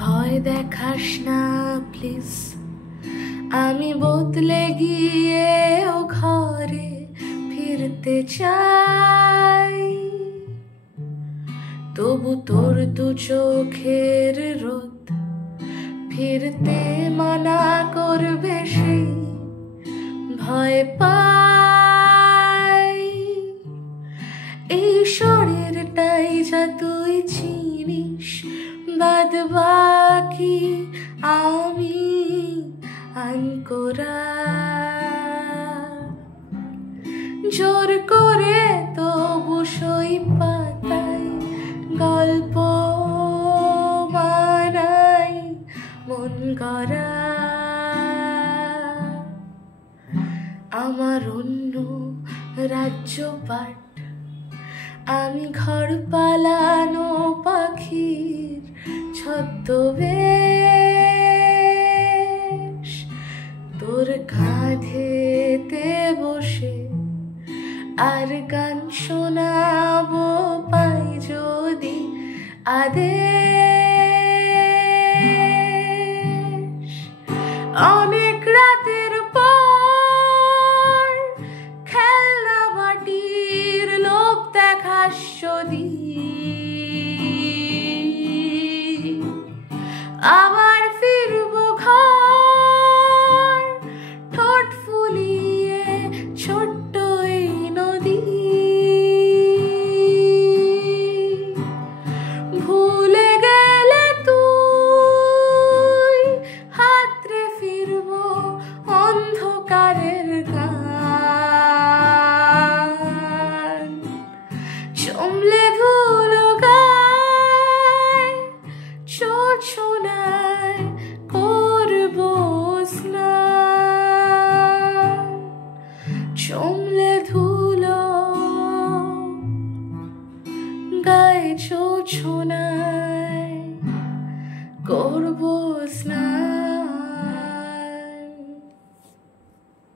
ভয় দেখাস না প্লিজ, আমি বদলে গিয়ে ও ঘরে ফিরতে চাই। তবু তোর দু চোখের রোদ ফিরতে মানা করবে, সেই ভয় পাই। এই শরীরটাই যা তুই চিনিস, বাদ বাকি আমি আনকোরা। জোর করে তবু সই পাতাই গল্প বানাই মন গড়া। আমার অন্য রাজ্য পাট, আমি ঘর পালানো পাখির ছদ্মবেশ। তোর কাঁধেতে বসে আর গান শোনাবো পাই যদি আদেশ। অনেক রাতের পর খেলনা মাটির লোভ দেখাস যদি, আবার ফিরবো ঘর ঠোঁট ফুলিয়ে ছোট্ট এই নদী। ভুলে গেলে তুই হাতরে ফিরবো অন্ধকারের গান। চমলে ধুলো গায় চোখ শোনায় করবো স্নান। চমলে ধুলো গায়ে চোখ শোনায় করবো স্নান।